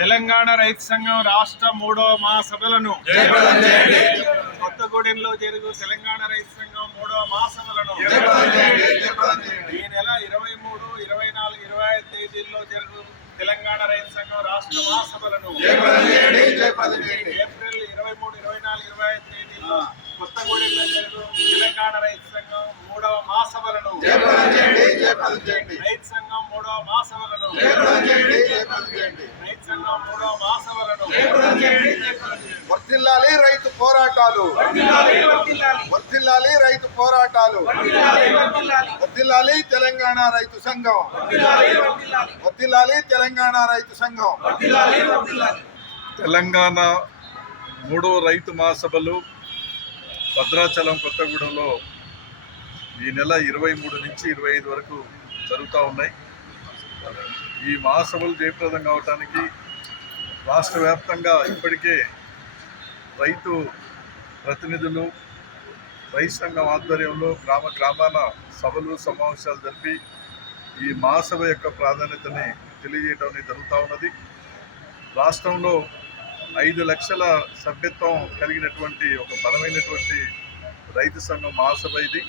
తెలంగాణ రైతు సంఘం రాష్ట్ర 3వ మహాసభలను కొత్తగూడెంలో జరుగు తెలంగాణ రైతు సంఘం 3వ మహాసభలను ఈ నెల 23, 24, 25 తేదీల్లో జరుగు తెలంగాణ రైతు సంఘం రాష్ట్ర మహాసభలను ఏప్రిల్ 23, 24, 25 తేదీల్లో కొత్తగూడెంలో జరుగు తెలంగాణ రైతు సంఘం 3వ మహాసభలను రైతు సంఘం 3వ మహాసభలను రైతు సంఘం 3వ మహాసభలను వర్ధిల్లాలి రైతు పోరాటాలు, వర్ధిల్లాలి రైతు పోరాటాలు, వర్ధిల్లాలి తెలంగాణ రైతు సంఘం, వర్ధిల్లాలి తెలంగాణ రైతు సంఘం. తెలంగాణ 3వ రైతు మహాసభలు భద్రాచలం కొత్తగూడెంలో ఈ నెల 23 నుంచి 25 వరకు జరుగుతూ ఉన్నాయి. ఈ మహాసభలు జయప్రదం కావటానికి రాష్ట్ర వ్యాప్తంగా ఇప్పటికే రైతు ప్రతినిధులు రైతు సంఘం ఆధ్వర్యంలో గ్రామాన సభలు సమావేశాలు జరిపి ఈ మహాసభ యొక్క ప్రాధాన్యతని తెలియజేయడం జరుగుతూ ఉన్నది. రాష్ట్రంలో 5 లక్షల సభ్యత్వం కలిగినటువంటి ఒక బలమైనటువంటి రైతు సంఘం మహాసభ ఇది.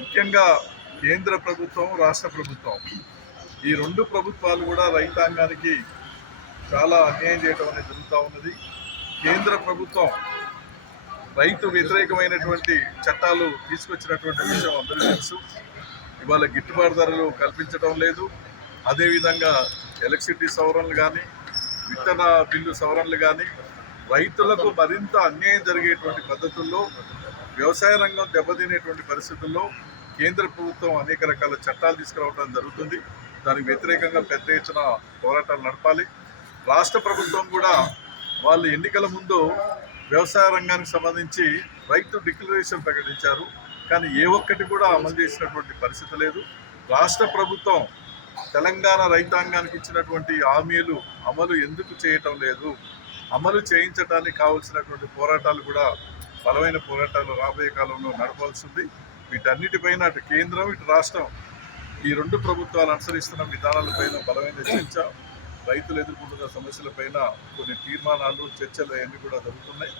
ముఖ్యంగా కేంద్ర ప్రభుత్వం, రాష్ట్ర ప్రభుత్వం ఈ 2 ప్రభుత్వాలు కూడా రైతాంగానికి చాలా అన్యాయం చేయడం అనేది జరుగుతూ ఉన్నది. కేంద్ర ప్రభుత్వం రైతు వ్యతిరేకమైనటువంటి చట్టాలు తీసుకొచ్చినటువంటి విషయం అందరికీ తెలుసు. ఇవాళ గిట్టుబాటు ధరలు కల్పించడం లేదు. అదేవిధంగా ఎలక్ట్రిసిటీ సవరణలు కానీ, విత్తన బిల్లు సవరణలు కానీ రైతులకు మరింత అన్యాయం జరిగేటువంటి పద్ధతుల్లో, వ్యవసాయ రంగం దెబ్బతినేటువంటి పరిస్థితుల్లో కేంద్ర ప్రభుత్వం అనేక రకాల చట్టాలు తీసుకురావడం జరుగుతుంది. దానికి వ్యతిరేకంగా పెద్ద ఎత్తున పోరాటాలు నడపాలి. రాష్ట్ర ప్రభుత్వం కూడా వాళ్ళు ఎన్నికల ముందు వ్యవసాయ రంగానికి సంబంధించి రైతు డిక్లరేషన్ ప్రకటించారు. కానీ ఏ ఒక్కటి కూడా అమలు చేసినటువంటి పరిస్థితి లేదు. రాష్ట్ర ప్రభుత్వం తెలంగాణ రైతాంగానికి ఇచ్చినటువంటి హామీలు అమలు ఎందుకు చేయటం లేదు? అమలు చేయించడానికి కావాల్సినటువంటి పోరాటాలు కూడా బలమైన పోరాటాలు రాబోయే కాలంలో నడపాల్సింది. వీటన్నిటిపైన అటు కేంద్రం, ఇటు రాష్ట్రం ఈ 2 ప్రభుత్వాలు అనుసరిస్తున్న విధానాలపైన బలమైన చర్చ, రైతులు ఎదుర్కొంటున్న సమస్యలపైన కొన్ని తీర్మానాలు, చర్చలు అవన్నీ కూడా జరుగుతున్నాయి.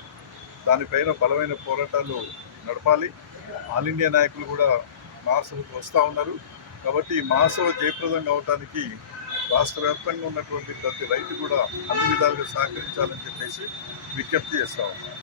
దానిపైన బలమైన పోరాటాలు నడపాలి. ఆల్ ఇండియా నాయకులు కూడా మహాసభకు వస్తూ ఉన్నారు. కాబట్టి ఈ మహాసభ జయప్రదం కావడానికి రాష్ట్ర వ్యాప్తంగా ఉన్నటువంటి ప్రతి రైతు కూడా అన్ని విధాలుగా సహకరించాలని చెప్పేసి విజ్ఞప్తి చేస్తూ ఉన్నారు.